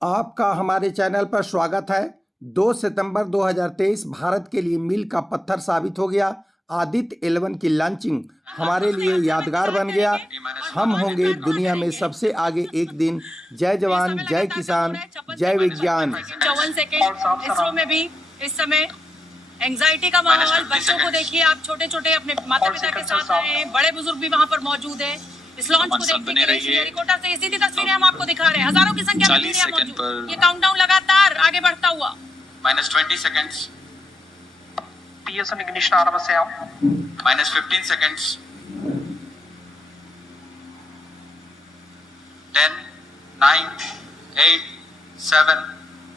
आपका हमारे चैनल पर स्वागत है। 2 सितंबर 2023 भारत के लिए मील का पत्थर साबित हो गया। आदित्य L1 की लॉन्चिंग हमारे लिए यादगार बन गया। हम होंगे दुनिया में सबसे आगे एक दिन। जय जवान, जय किसान, जय विज्ञान। 54 सेकेंड। इसरो में भी इस समय एंजाइटी का माहौल। बच्चों को देखिए आप, छोटे छोटे अपने माता पिता के साथ आए हैं, बड़े बुजुर्ग भी वहाँ पर मौजूद है। इस लॉन्च को देखने के लिए श्रीहरिकोटा से सीधी तस्वीरें हम आपको दिखा रहे हैं। हजारों की संख्या में मीडिया मौजूद। ये काउंटडाउन लगातार आगे बढ़ता हुआ। -20 seconds. PSN ignition आरंभ -15 seconds. 10, 9, 8, 7,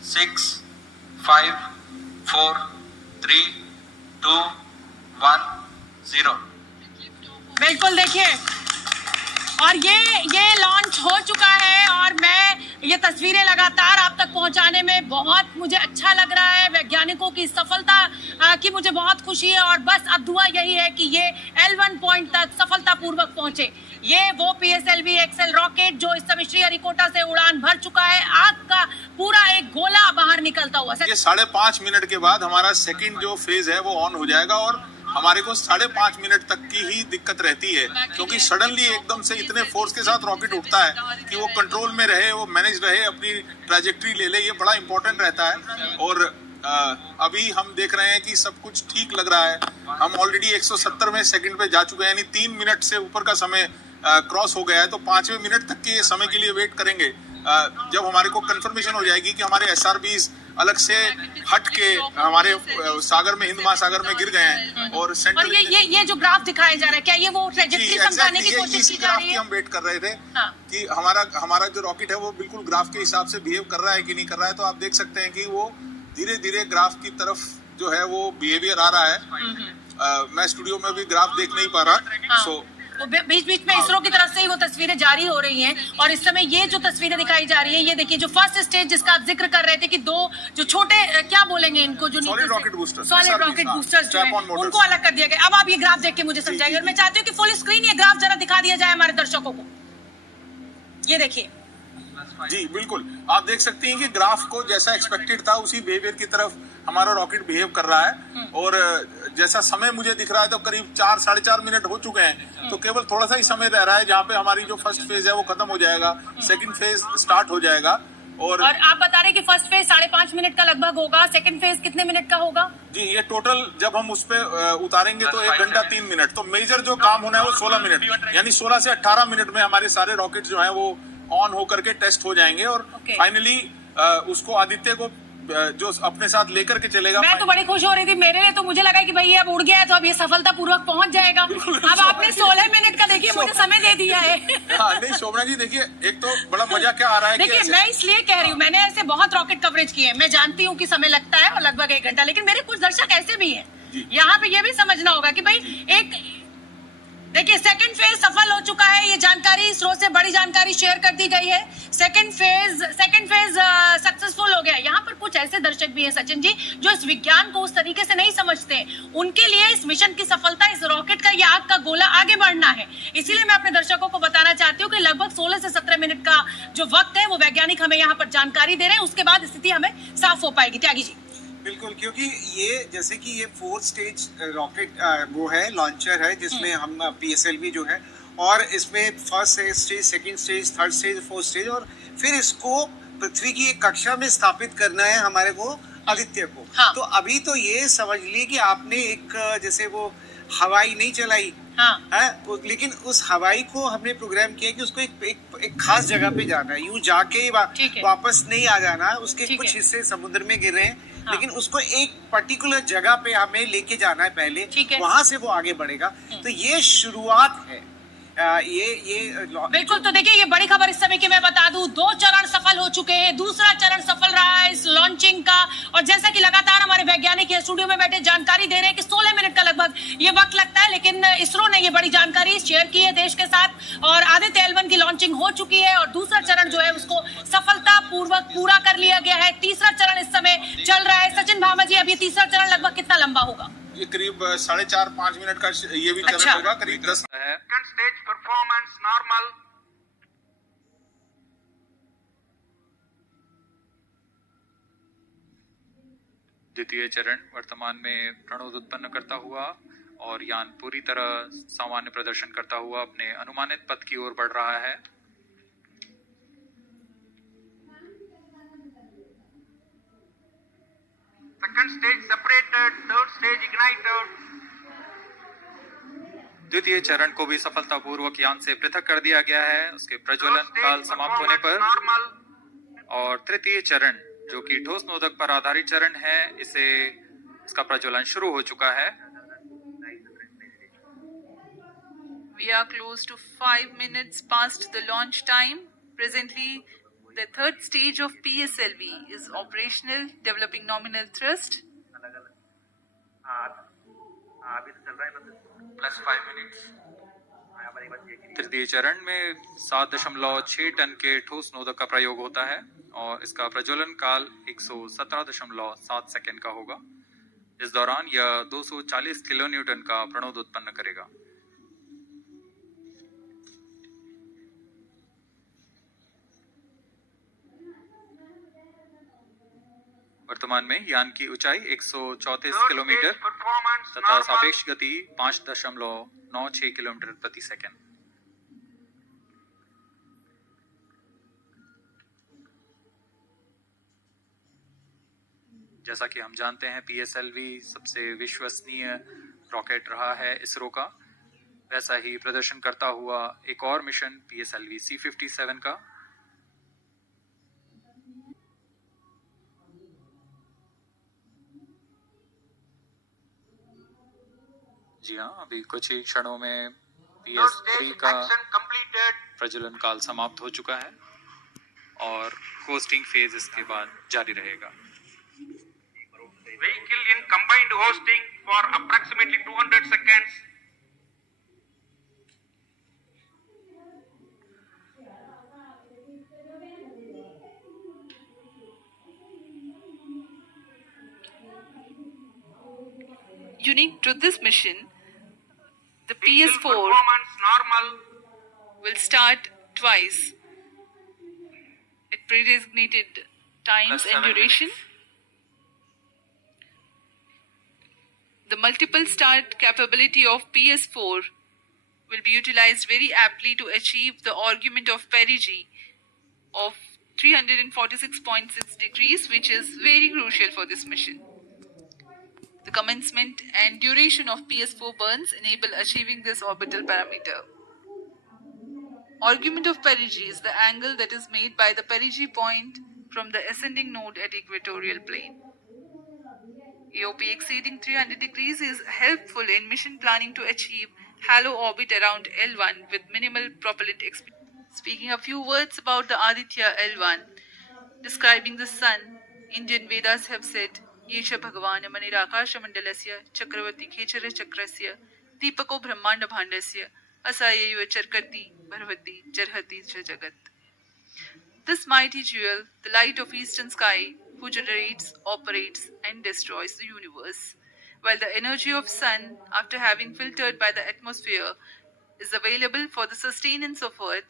6, 5, 4, 3, 2, 1, 0. बिल्कुल देखिए, और ये लॉन्च हो चुका है और मैं ये तस्वीरें लगातार आप तक पहुंचाने में बहुत मुझे अच्छा लग रहा है। वैज्ञानिकों की सफलता की मुझे बहुत खुशी है और बस अब दुआ यही है कि ये L1 पॉइंट तक सफलतापूर्वक पहुंचे। ये वो PSLV XL रॉकेट जो इस समय श्रीहरिकोटा से उड़ान भर चुका है, आग का पूरा एक गोला बाहर निकलता हुआ। ये 5.5 मिनट के बाद हमारा सेकंड जो फेज है वो ऑन हो जाएगा और हमारे को 5.5 मिनट तक की ही दिक्कत रहती है, क्योंकि सडनली एकदम से इतने फोर्स के साथ रॉकेट उठता है कि वो कंट्रोल में रहे, वो मैनेज रहे, अपनी ट्रैजेक्टरी ले ले, ये बड़ा इंपॉर्टेंट रहता है। और अभी हम देख रहे हैं कि सब कुछ ठीक लग रहा है। हम ऑलरेडी 170वें सेकंड पे जा चुके हैं, यानी 3 मिनट से ऊपर का समय क्रॉस हो गया है। तो 5वें मिनट तक के समय के लिए वेट करेंगे जब हमारे को कंफर्मेशन हो जाएगी कि हमारे SRBs अलग से हट के हमारे सागर में, हिंद महासागर में गिर गए हैं। और सेंट्रल ये जो ग्राफ दिखाया जा रहा है, क्या ये वो ट्रैजेक्टरी समझाने की कोशिश की जा रही है? हम वेट कर रहे थे कि हमारा जो रॉकेट है वो बिल्कुल ग्राफ के हिसाब से बिहेव कर रहा है कि नहीं कर रहा है। तो आप देख सकते हैं कि वो धीरे धीरे ग्राफ की तरफ जो है वो बिहेवियर आ रहा है। मैं स्टूडियो में भी ग्राफ देख नहीं पा रहा। तो बीच बीच में इसरो की तरफ से ही वो तस्वीरें जारी हो रही हैं और इस समय ये जो तस्वीरें दिखाई जा रही है, ये देखिए जो फर्स्ट स्टेज जिसका आप जिक्र कर रहे थे कि 2 जो छोटे क्या बोलेंगे इनको, जो सॉलिड रॉकेट बूस्टर्स जो है उनको अलग कर दिया गया। अब आप ये ग्राफ देख के मुझे समझाइए और मैं चाहती हूँ कि फुल स्क्रीन ये ग्राफ जरा दिखा दिया जाए हमारे दर्शकों को। ये देखिए जी, बिल्कुल आप देख सकती हैं कि ग्राफ को जैसा एक्सपेक्टेड था उसी बिहेवियर की तरफ हमारा रॉकेट बिहेव कर रहा है। और जैसा समय मुझे दिख रहा है तो करीब 4-4.5 मिनट हो चुके हैं। तो केवल थोड़ा सा ही समय रह रहा है जहाँ पे हमारी जो फर्स्ट फेज है वो खत्म हो जाएगा, सेकंड फेज स्टार्ट हो जाएगा। और आप बता रहे कि फर्स्ट फेज 5.5 मिनट का लगभग होगा, सेकंड फेज कितने मिनट का होगा? जी, ये टोटल जब हम उस पे उतारेंगे तो 1 घंटा 3 मिनट। तो मेजर जो काम होना है वो 16 मिनट, यानी 16 से 18 मिनट में हमारे सारे रॉकेट जो है वो ऑन होकर के टेस्ट हो जाएंगे। और फाइनली उसको आदित्य को जो अपने साथ लेकर के चलेगा। मैं तो बड़ी खुश हो रही थी, मेरे लिए तो मुझे लगा कि भाई अब उड़ गया है तो अब ये सफलता पूर्वक पहुंच जाएगा। अब आपने 16 मिनट का देखिए मुझे समय दे दिया है। हाँ, नहीं शोभना जी, देखिए एक तो बड़ा मजा क्या आ रहा है। देखिए मैं इसलिए कह रही हूँ, मैंने ऐसे बहुत रॉकेट कवरेज किए हैं, मैं जानती हूँ कि समय लगता है और लगभग 1 घंटा, लेकिन मेरे कुछ दर्शक ऐसे भी हैं, यहाँ पे ये भी समझना होगा कि भाई एक देखिए सेकंड फेज सफल हो चुका है। ये जानकारी इसरो से बड़ी जानकारी शेयर कर दी गई है। सेकंड फेज सक्सेसफुल हो गया। यहाँ पर कुछ ऐसे दर्शक भी हैं सचिन जी जो इस विज्ञान को उस तरीके से नहीं समझते हैं। उनके लिए इस मिशन की सफलता, इस रॉकेट का, ये आग का गोला आगे बढ़ना है। इसीलिए मैं अपने दर्शकों को बताना चाहती हूँ कि लगभग 16 से 17 मिनट का जो वक्त है वो वैज्ञानिक हमें यहाँ पर जानकारी दे रहे हैं, उसके बाद स्थिति हमें साफ हो पाएगी। त्यागी जी बिल्कुल, क्योंकि ये जैसे कि ये 4 स्टेज रॉकेट वो है, लॉन्चर है जिसमें हम PSLV जो है, और इसमें first stage, second stage, third stage, fourth stage, और फिर इसको पृथ्वी की एक कक्षा में स्थापित करना है हमारे को, आदित्य को। हाँ। तो अभी तो ये समझ ली कि आपने एक जैसे वो हवाई नहीं चलाई, हाँ। है, लेकिन उस हवाई को हमने प्रोग्राम किया कि उसको एक खास जगह पे जाना है, यूं जाके वापस नहीं आ जाना। उसके कुछ हिस्से समुद्र में गिरे हैं, हाँ। लेकिन उसको एक पर्टिकुलर जगह पे हमें लेके जाना है पहले, वहां से वो आगे बढ़ेगा। तो ये शुरुआत है। ये बिल्कुल। तो देखिए ये बड़ी खबर इस समय की मैं बता दूं, 2 चरण सफल हो चुके हैं, दूसरा चरण सफल रहा है इस लॉन्चिंग का। और जैसा कि लगातार हमारे वैज्ञानिक स्टूडियो में बैठे जानकारी दे रहे हैं कि 16 मिनट का लगभग ये वक्त लगता है, लेकिन इसरो ने ये बड़ी जानकारी शेयर की है देश के साथ। और आदित्य L1 की लॉन्चिंग हो चुकी है और दूसरा चरण जो है उसको सफलता पूर्वक पूरा कर लिया गया है। तीसरा चरण इस समय चल रहा है। सचिन भामा जी, अब ये तीसरा चरण लगभग कितना लंबा होगा? ये करीब 4.5-5 मिनट का ये भी चरण होगा, करीब 10 है। Second stage performance normal. द्वितीय चरण वर्तमान में प्रणोद उत्पन्न करता हुआ और यान पूरी तरह सामान्य प्रदर्शन करता हुआ अपने अनुमानित पथ की ओर बढ़ रहा है। Second stage separated, third stage ignited. द्वितीय चरण को भी सफलतापूर्वक यान से पृथक कर दिया गया है उसके प्रज्वलन काल समाप्त होने पर। और तृतीय चरण जो कि ठोस नोदक पर आधारित चरण है, इसका प्रज्वलन शुरू हो चुका है। We are close to 5 minutes past the launch time. Presently, the third stage of PSLV is operational, developing nominal thrust. Plus 5 minutes. तृतीय चरण में 7.6 टन के ठोस नोदक का प्रयोग होता है और इसका प्रज्वलन काल 117.7 सेकंड का होगा। इस दौरान यह 240 किलोन्यूटन का प्रणोद उत्पन्न करेगा। वर्तमान में यान की ऊंचाई 134 किलोमीटर तथा सापेक्ष गति 5.96 किलोमीटर प्रति सेकंड। जैसा कि हम जानते हैं PSLV सबसे विश्वसनीय रॉकेट रहा है इसरो का, वैसा ही प्रदर्शन करता हुआ एक और मिशन PSLV C57 का। जी हाँ, अभी कुछ ही क्षणों में PS3 का प्रज्वलन काल समाप्त हो चुका है और होस्टिंग फेज इसके बाद जारी रहेगा। Vehicle in combined hosting for approximately 200 seconds. Unique to this mission, the PS4 Performance normal. will start twice at pre-designated times Plus and 7 duration. minutes. The multiple start capability of PS4 will be utilized very aptly to achieve the argument of perigee of 346.6 degrees, which is very crucial for this mission. The commencement and duration of PS4 burns enable achieving this orbital parameter. Argument of perigee is the angle that is made by the perigee point from the ascending node at equatorial plane. AOP exceeding 300 degrees is helpful in mission planning to achieve halo orbit around L1 with minimal propellant expense. Speaking a few words about the Aditya L1, describing the sun, Indian Vedas have said, Yesha Bhagavan Manirakash Mandalasya Chakravarti Khechara Chakrasya Deepako Brahmanda Bhandasya Asayayva Charkati Bharvati Jarhati Jagat. This mighty jewel, the light of eastern sky, who generates, operates, and destroys the universe, while the energy of sun, after having filtered by the atmosphere, is available for the sustenance of earth,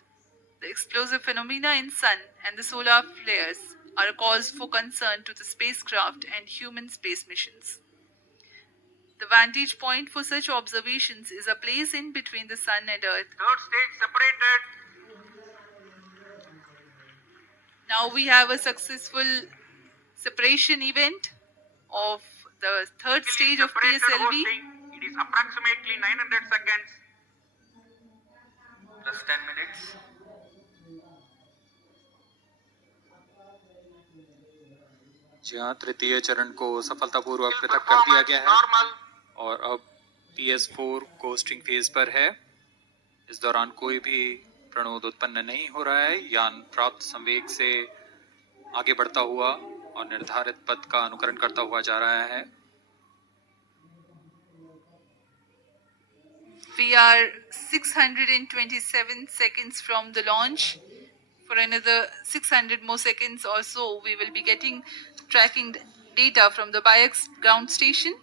the explosive phenomena in sun and the solar flares are a cause for concern to the spacecraft and human space missions. The vantage point for such observations is a place in between the sun and earth. Third stage separated. Now we have a successful separation event of the third stage of Separated PSLV. hosting. It is approximately 900 seconds. Plus 10 minutes. जी हाँ, तृतीय चरण को सफलतापूर्वक पृथक कर दिया गया है और अब PS4 कोस्टिंग फेज पर है। इस दौरान कोई भी प्रणोद उत्पन्न नहीं हो रहा है। यान प्राप्त संवेग से आगे बढ़ता हुआ और निर्धारित पथ का अनुकरण करता हुआ जा रहा है। We are 627 seconds from the launch. For another 600 more seconds or so, we will be getting tracking data from the BIAX ground station.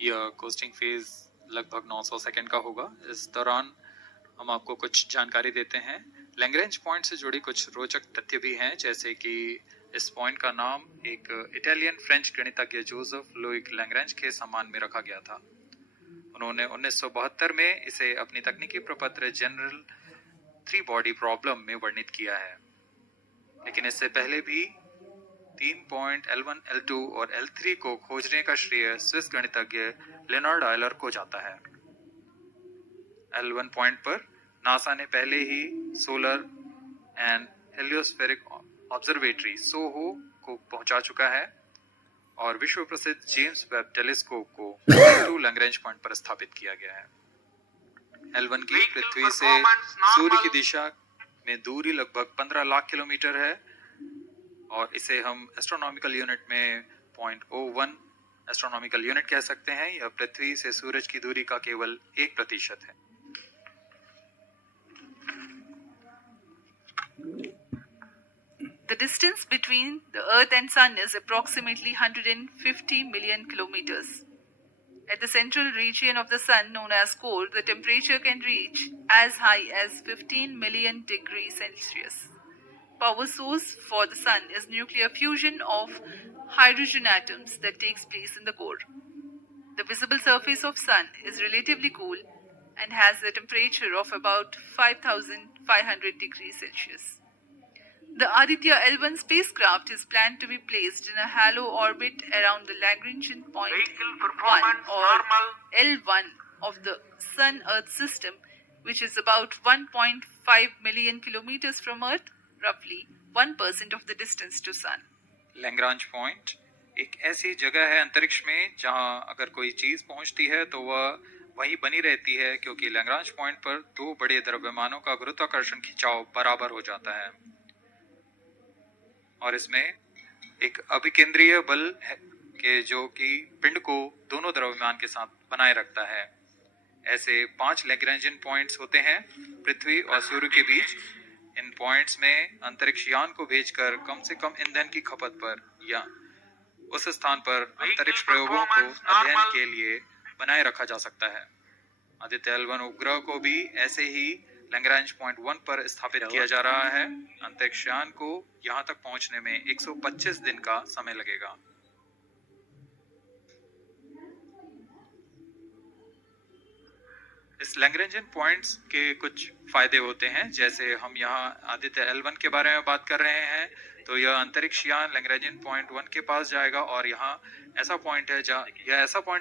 यह कोस्टिंग फेज लगभग 900 सेकंड का होगा। इस दौरान हम आपको कुछ जानकारी देते हैं। लैग्रेंज पॉइंट से जुड़ी कुछ रोचक तथ्य भी हैं, जैसे कि इस पॉइंट का नाम एक इटालियन फ्रेंच गणितज्ञ जोसेफ लुई लैग्रेंज के सम्मान में रखा गया था। उन्होंने 1972 में इसे अपनी तकनीकी प्रपत्र जनरल 3 बॉडी प्रॉब्लम में वर्णित किया है, लेकिन इससे पहले भी 3 पॉइंट L1, L2 और L3 को खोजने का श्रेय स्विस गणितज्ञ लेनार्ड आयलर को जाता है। L1 पॉइंट पर नासा ने पहले ही सोलर एंड हेलियोस्फेरिक ऑब्जर्वेटरी सोहो को पहुंचा चुका है और विश्व प्रसिद्ध जेम्स वेब टेलीस्कोप को L2 लैग्रेंज पॉइंट पर स्थापित किया गया है। L1 की पृथ्वी से सूर्य की दिशा में दूरी लगभग 15 लाख किलोमीटर है और इसे हम एस्ट्रोनॉमिकल यूनिट में 0.01 एस्ट्रोनॉमिकल यूनिट कह सकते हैं। यह पृथ्वी से सूरज की दूरी का केवल 1% है। The distance between the Earth and Sun is approximately 150 million kilometers. At the central region of the Sun, known as core, the temperature can reach as high as 15 million degrees Celsius. Power source for the Sun is nuclear fusion of hydrogen atoms that takes place in the core. The visible surface of Sun is relatively cool and has a temperature of about 5,500 degrees Celsius. The Aditya L1 spacecraft is planned to be placed in a halo orbit around the Lagrangian point 1 or L1 of the Sun-Earth system, which is about 1.5 million kilometers from Earth, roughly 1% of the distance to Sun. Lagrange point एक ऐसी जगह है अंतरिक्ष में जहां अगर कोई चीज पहुंचती है तो वह वहीं बनी रहती है, क्योंकि लैग्रांज पॉइंट पर 2 बड़े द्रव्यमानों का गुरुत्वाकर्षण खिंचाव बराबर हो जाता है और इसमें एक अभिकेंद्रीय बल है कि जो कि पिंड को दोनों द्रव्यमान के साथ बनाए रखता है। ऐसे 5 लैग्रेंजियन पॉइंट्स होते हैं पृथ्वी और सूर्य के बीच। इन पॉइंट्स में अंतरिक्ष यान को भेजकर कम से कम ईंधन की खपत पर या उस स्थान पर अंतरिक्ष प्रयोगों को अध्ययन के लिए बनाए रखा जा सकता है। आदित्य L1 उपग्रह को भी ऐसे ही लैग्रेंज पॉइंट 1 पर स्थापित किया जा रहा है। अंतरिक्ष यान को यहां तक पहुंचने में 125 दिन का समय लगेगा। इस लैग्रेंजियन पॉइंट्स के कुछ फायदे होते हैं, जैसे हम यहाँ आदित्य L1 के बारे में बात कर रहे हैं तो यह अंतरिक्ष यान लैग्रेंजियन पॉइंट 1 के पास जाएगा और यहाँ ऐसा पॉइंट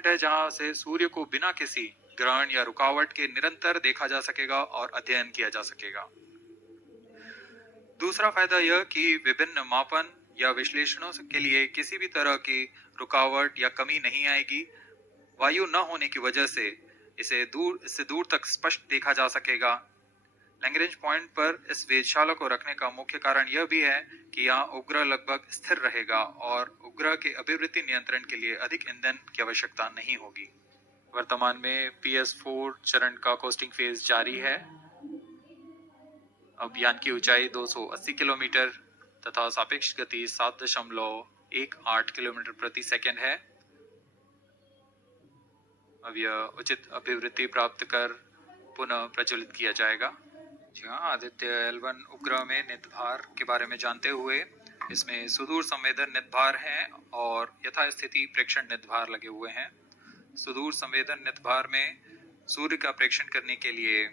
है जहाँ से सूर्य को बिना किसी ग्रहण या रुकावट के निरंतर देखा जा सकेगा और अध्ययन किया जा सकेगा। दूसरा फायदा यह कि विभिन्न मापन या विश्लेषणों के लिए किसी भी तरह की रुकावट या कमी नहीं आएगी। वायु न होने की वजह से इससे दूर तक स्पष्ट देखा जा सकेगा। लैग्रेंज पॉइंट पर इस वेधशाला को रखने का मुख्य कारण यह भी है कि यहाँ उपग्रह लगभग स्थिर रहेगा और उपग्रह के अभिवृद्धि नियंत्रण के लिए अधिक ईंधन की आवश्यकता नहीं होगी। वर्तमान में PS4 चरण का कोस्टिंग फेज जारी है। अब यान की ऊंचाई 280 किलोमीटर तथा सापेक्ष गति 7.18 किलोमीटर प्रति सेकंड है। अब यह उचित अभिवृद्धि प्राप्त कर पुनः प्रज्वलित किया जाएगा। जी हाँ, आदित्य L1 उपग्रह में नितभार के बारे में जानते हुए इसमें सुदूर संवेदन नितभार हैं और यथास्थिति प्रेक्षण नितभार लगे हुए हैं। सुदूर संवेदन नितभार में सूर्य का प्रेक्षण करने के लिए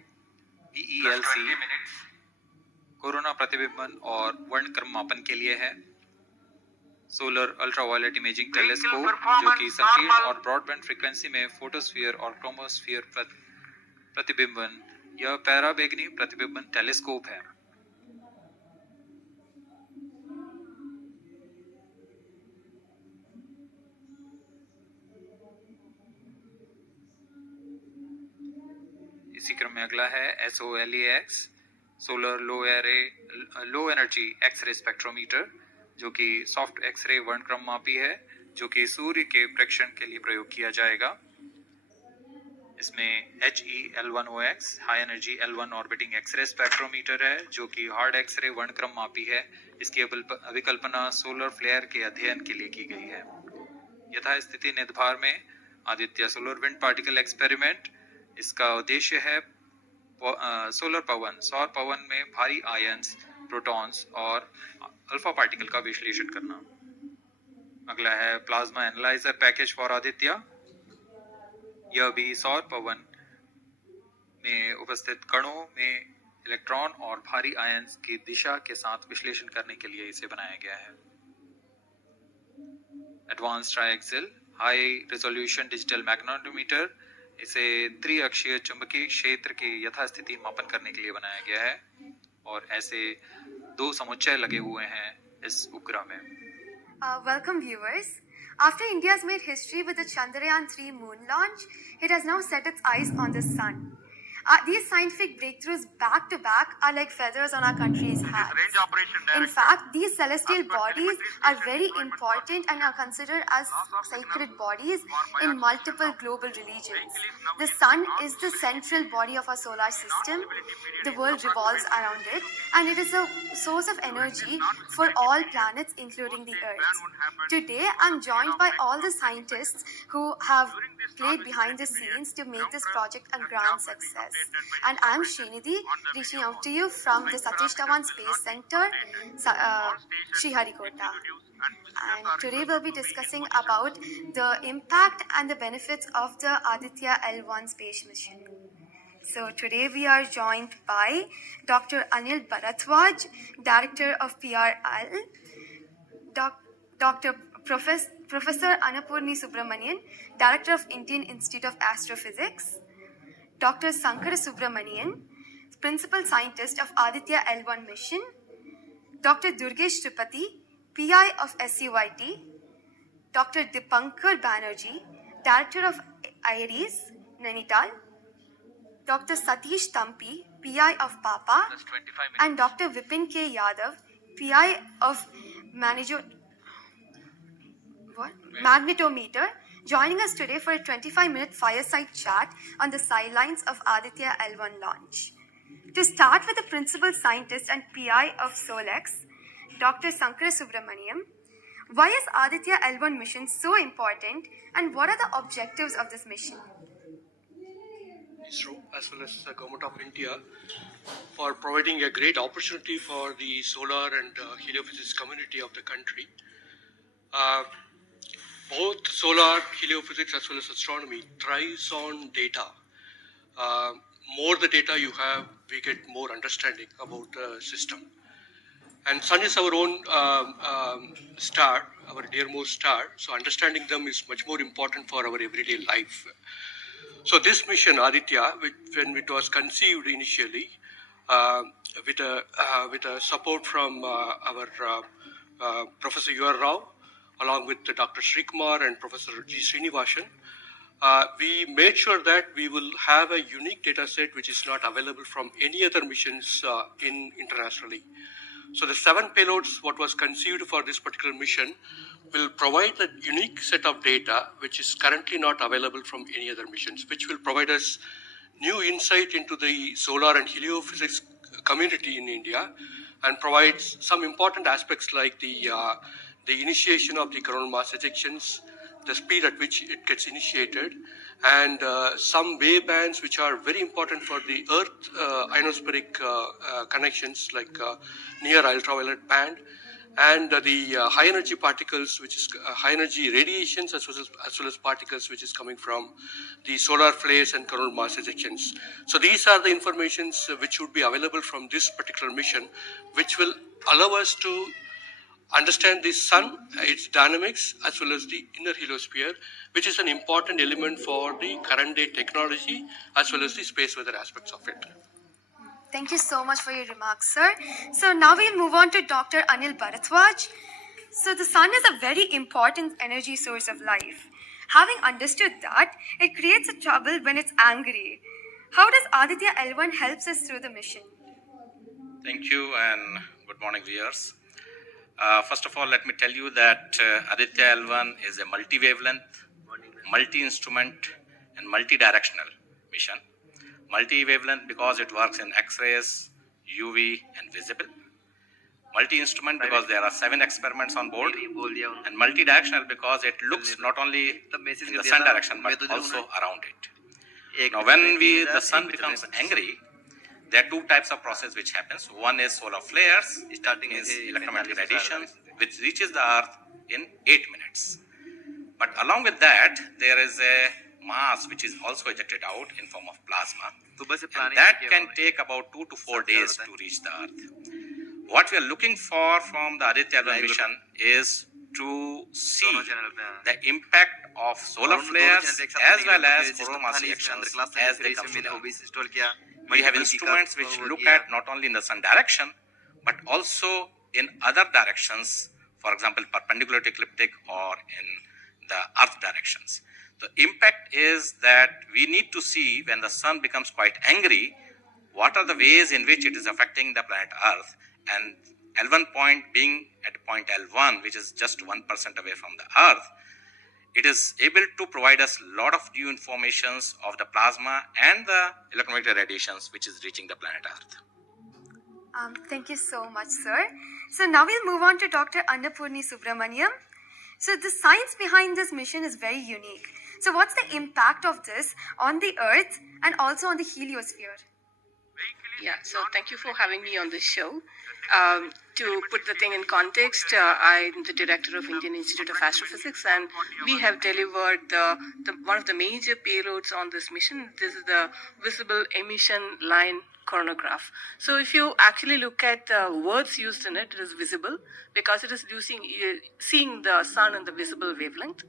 EELC कोरोना प्रतिबिंबन और वर्णक्रम मापन के लिए है। सोलर अल्ट्रावायलेट इमेजिंग टेलीस्कोप जो कि संकीर्ण और ब्रॉडबैंड फ्रीक्वेंसी में फोटोस्फीयर और क्रोमोस्फीयर प्रतिबिंबन यह पैराबैंगनी प्रतिबिंबन टेलीस्कोप है। इसी क्रम में अगला है SOLEX solar low energy x ray spectrometer जो कि सॉफ्ट एक्सरे वर्णक्रम मापी है, जो कि सूर्य के प्रेक्षण के लिए प्रयोग किया जाएगा। इसमें HE-L1OX high energy L1 orbiting x ray spectrometer है जो कि हार्ड एक्सरे वर्णक्रम मापी है। इसकी अभिकल्पना सोलर फ्लेयर के अध्ययन के लिए की गई है। यथास्थिति नितभार में Aditya solar wind particle experiment. इसका उद्देश्य है सौर पवन में भारी आयंस, प्रोटॉन्स और अल्फा पार्टिकल का विश्लेषण करना। अगला है plasma analyser package for Aditya. यह भी सौर पवन में उपस्थित कणों में इलेक्ट्रॉन और भारी आयंस की दिशा के साथ विश्लेषण करने के लिए इसे बनाया गया है। Advance triaxial high resolution digital magnetometer, इसे त्रिअक्षीय चुंबकीय क्षेत्र की यथास्थिति मापन करने के लिए बनाया गया है और ऐसे 2 समुच्चय लगे हुए हैं इस उपग्रह में। Welcome viewers. After India has made history with the Chandrayaan-3 moon launch, it has now set its eyes on the sun. These scientific breakthroughs back to back are like feathers on our country's hat. In fact, these celestial bodies are very important and are considered as sacred bodies in multiple global religions. The sun is the central body of our solar system. The world revolves around it, and it is a source of energy for all planets, including the Earth. Today, I'm joined by all the scientists who have played behind the scenes to make this project a grand success. And I'm Srinidhi, reaching out to you from the Satish Dhawan Space Center, Sriharikota. And today we'll be discussing about the impact and the benefits of the Aditya L1 space mission. So today we are joined by Dr. Anil Bharadwaj, Director of PRL, Professor Annapurni Subramanian, Director of Indian Institute of Astrophysics, Dr. Sankara Subramanian, Principal Scientist of Aditya L1 Mission, Dr. Durgesh Tripati, PI of SUIT, Dr. Dipankar Banerjee, Director of IRIS, Nainital, Dr. Satish Tampi, PI of PAPA, and Dr. Vipin K. Yadav, PI of Magnetometer, joining us today for a 25-minute fireside chat on the sidelines of Aditya L1 launch. To start with the principal scientist and PI of SOLEX, Dr. Sankara Subramaniam, why is Aditya L1 mission so important and what are the objectives of this mission? ISRO as well as the Government of India for providing a great opportunity for the solar and heliophysics community of the country. Both solar, heliophysics as well as astronomy thrives on data. More the data you have, we get more understanding about the system. And sun is our own star, our dearmost star. So understanding them is much more important for our everyday life. So this mission, Aditya, when it was conceived initially, with a support from our Professor U.R. Rao, along with Dr. Srikumar and Professor G. Srinivasan, we made sure that we will have a unique data set which is not available from any other missions internationally. So the 7 payloads, what was conceived for this particular mission, will provide a unique set of data which is currently not available from any other missions, which will provide us new insight into the solar and heliophysics community in India and provides some important aspects like the initiation of the coronal mass ejections, the speed at which it gets initiated, and some wave bands which are very important for the Earth ionospheric connections like near ultraviolet band, and the high energy particles, which is high energy radiations as well as particles which is coming from the solar flares and coronal mass ejections. So these are the informations which would be available from this particular mission, which will allow us to understand the sun, its dynamics, as well as the inner heliosphere, which is an important element for the current day technology, as well as the space weather aspects of it. Thank you so much for your remarks, sir. So now we'll move on to Dr. Anil Bharadwaj. So the sun is a very important energy source of life. Having understood that, it creates a trouble when it's angry. How does Aditya L1 helps us through the mission? Thank you and good morning, viewers. First of all, let me tell you that Aditya L1 is a multi-wavelength, multi-instrument and multi-directional mission. Multi-wavelength because it works in X-rays, UV and visible. multi-instrument because there are 7 experiments on board, and multi-directional because it looks not only in the sun direction but also around it. Now when the sun becomes angry, there are 2 types of process which happens. One is solar flares, means electromagnetic radiation, which reaches the earth in 8 minutes. But along with that, there is a mass which is also ejected out in form of plasma. And that can take about 2 to 4 days to reach the earth. What we are looking for from the Aditya L1 mission is to see the impact of solar flares as well as coronal mass ejections as they come to the earth. We have instruments which look at not only in the sun direction, but also in other directions, for example, perpendicular to ecliptic or in the earth directions. The impact is that we need to see when the sun becomes quite angry, what are the ways in which it is affecting the planet Earth, and L1 point being at point L1, which is just 1% away from the Earth, it is able to provide us a lot of new informations of the plasma and the electromagnetic radiations which is reaching the planet Earth. Thank you so much, sir. So now we'll move on to Dr. Annapurni Subramaniam. So the science behind this mission is very unique. So what's the impact of this on the Earth and also on the heliosphere? Yeah, so thank you for having me on this show. To put the thing in context, I'm the director of Indian Institute of Astrophysics, and we have delivered one of the major payloads on this mission. This is the visible emission line coronagraph. So if you actually look at the words used in it, it is visible because it is seeing the sun in the visible wavelength.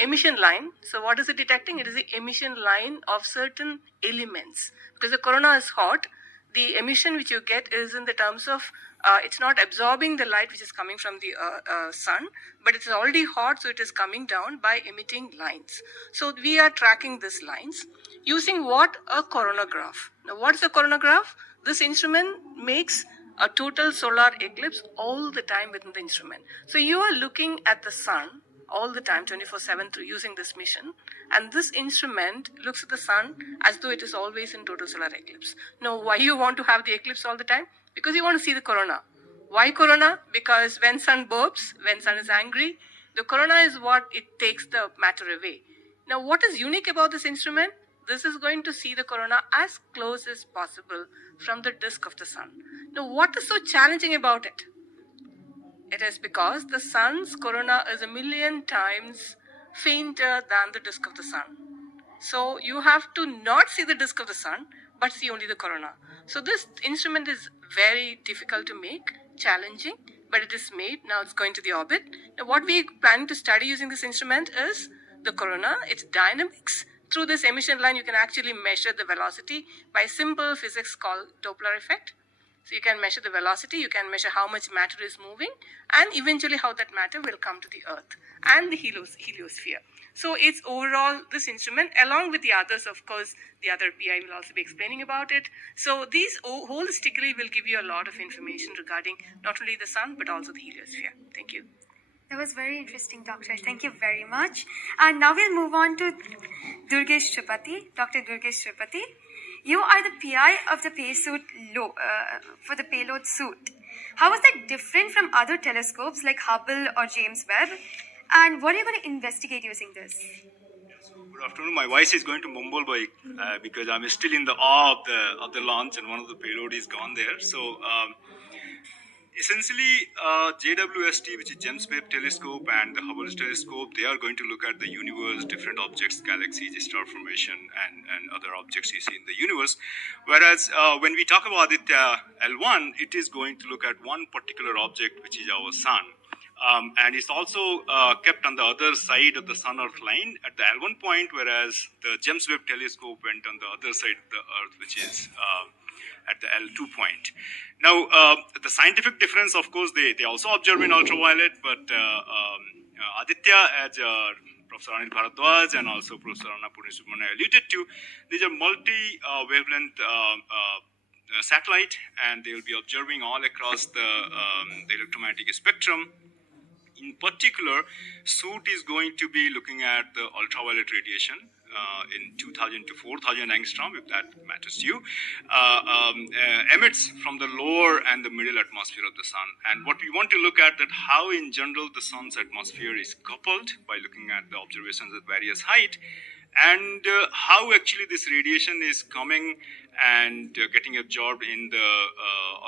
Emission line, so what is it detecting? It is the emission line of certain elements. Because the corona is hot, the emission which you get is in the terms of, it's not absorbing the light which is coming from the sun, but it's already hot, so it is coming down by emitting lines. So we are tracking these lines using what? A coronagraph. Now what's a coronagraph? This instrument makes a total solar eclipse all the time within the instrument. So you are looking at the sun all the time, 24/7 through using this mission, and this instrument looks at the sun as though it is always in total solar eclipse. Now, why you want to have the eclipse all the time? Because you want to see the corona. Why corona? Because when sun burps, when sun is angry, the corona is what it takes the matter away. Now, what is unique about this instrument? This is going to see the corona as close as possible from the disk of the sun. Now, what is so challenging about it? It is because the sun's corona is 1,000,000 times fainter than the disk of the sun. So you have to not see the disk of the sun, but see only the corona. So this instrument is very difficult to make, challenging, but it is made. Now it's going to the orbit. Now what we plan to study using this instrument is the corona, its dynamics. Through this emission line, you can actually measure the velocity by simple physics called Doppler effect. So you can measure the velocity, you can measure how much matter is moving, and eventually how that matter will come to the Earth and the heliosphere. So it's overall this instrument, along with the others, of course, the other PI will also be explaining about it. So these holistically will give you a lot of information regarding not only the sun, but also the heliosphere. Thank you. That was very interesting, Doctor. Thank you very much. And now we'll move on to Durgesh Tripathi, Dr. Durgesh Tripathi. You are the PI of the for the payload suit. How is that different from other telescopes like Hubble or James Webb? And what are you going to investigate using this? Good afternoon. My voice is going to mumble because I'm still in the awe of the launch, and one of the payload is gone there. So essentially, JWST, which is James Webb Telescope, and the Hubble Telescope, they are going to look at the universe, different objects, galaxies, star formation, and other objects you see in the universe. Whereas when we talk about Aditya L1, it is going to look at one particular object, which is our sun. And it's also kept on the other side of the Sun-Earth line at the L1 point, whereas the James Webb Telescope went on the other side of the Earth, which is at the L2 point. Now, the scientific difference, of course, they also observe in ultraviolet, but Aditya, as Professor Anil Bharadwaj and also Professor Annapurni Subramaniam alluded to, these are multi-wavelength satellite, and they will be observing all across the electromagnetic spectrum. In particular, suit is going to be looking at the ultraviolet radiation, in 2000 to 4000 angstrom, if that matters to you, emits from the lower and the middle atmosphere of the sun. And what we want to look at that how in general the sun's atmosphere is coupled by looking at the observations at various height, and how actually this radiation is coming and getting absorbed in the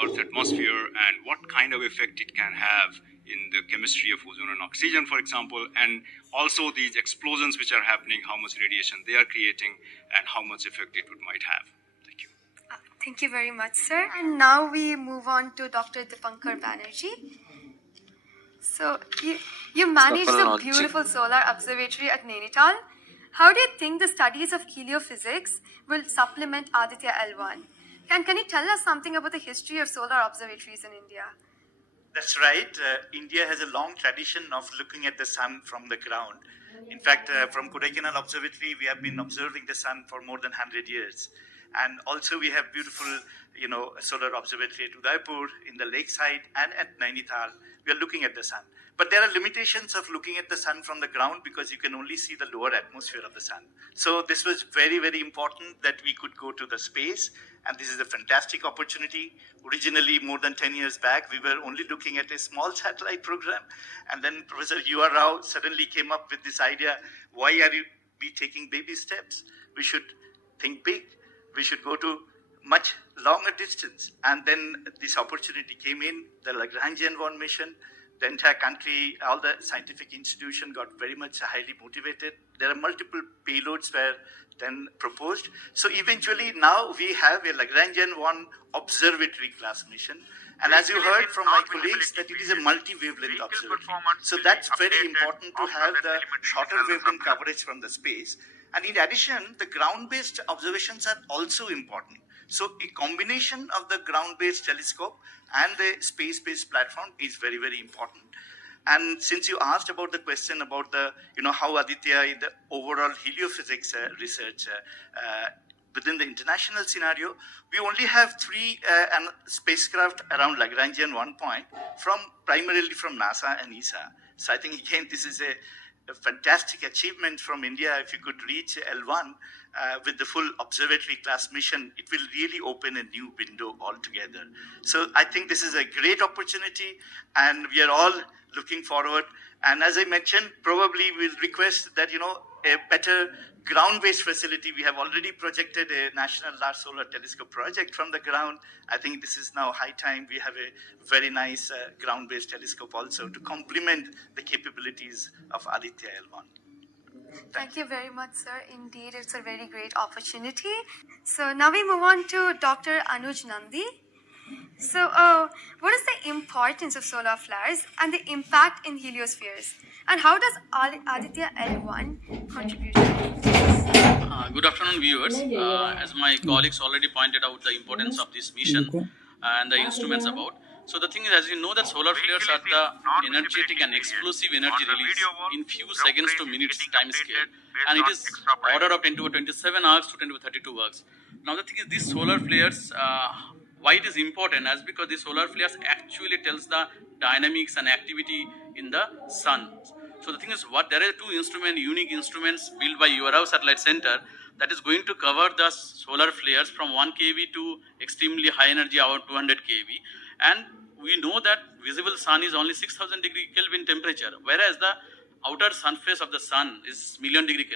Earth's atmosphere, and what kind of effect it can have in the chemistry of ozone and oxygen, for example, and also these explosions which are happening, how much radiation they are creating, and how much effect it might have. Thank you. Thank you very much, sir. And now we move on to Dr. Dipankar Banerjee. So, you manage the beautiful solar observatory at Nainital. How do you think the studies of heliophysics will supplement Aditya L1? Can you tell us something about the history of solar observatories in India? That's right. India has a long tradition of looking at the sun from the ground. In fact, from Kodaikanal Observatory, we have been observing the sun for more than 100 years. And also we have beautiful, solar observatory at Udaipur, in the lakeside, and at Nainital. We are looking at the sun. But there are limitations of looking at the sun from the ground because you can only see the lower atmosphere of the sun. So this was very, very important that we could go to the space. And this is a fantastic opportunity. Originally, more than 10 years back, we were only looking at a small satellite program. And then Professor U.R. Rao suddenly came up with this idea, why are we taking baby steps? We should think big. We should go to much longer distance. And then this opportunity came in, the Lagrangian 1 mission. The entire country, all the scientific institution got very much highly motivated. There are multiple payloads were then proposed. So eventually now we have a Lagrangian 1 observatory class mission. And as you heard from my colleagues, that it is a multi-wavelength observatory. So that's very important to have the shorter wavelength coverage from the space. And in addition, the ground-based observations are also important. So a combination of the ground-based telescope and the space-based platform is very, very important. And since you asked about the question about the, how Aditya in the overall heliophysics research within the international scenario, we only have 3 spacecraft around Lagrangian 1 point primarily from NASA and ESA. So I think again, this is a fantastic achievement from India. If you could reach L1 with the full observatory class mission, it will really open a new window altogether. So I think this is a great opportunity and we are all looking forward. And as I mentioned, probably we'll request that, a better ground-based facility. We have already projected a National Large Solar Telescope project from the ground. I think this is now high time we have a very nice ground-based telescope also to complement the capabilities of Aditya L1. Thank you very much, sir. Indeed, it's a very great opportunity. So now we move on to Dr. Anuj Nandi. So what is the importance of solar flares and the impact in heliospheres? And how does Aditya L1 contribute to it? Good afternoon, viewers. As my colleagues already pointed out the importance of this mission and the instruments about. So the thing is, as you know, that solar flares are the energetic and explosive energy release in few seconds to minutes time scale. And it is order of 10 to 27 arcs to 10 to 32 arcs. Now the thing is, these solar flares, why it is important as because the solar flares actually tells the dynamics and activity in the sun. So the thing is, there are 2 unique instruments built by URAO Satellite Center that is going to cover the solar flares from 1 kV to extremely high energy hour 200 kV. And we know that visible sun is only 6000 degree Kelvin temperature, whereas the outer surface of the sun is million degree Kelvin.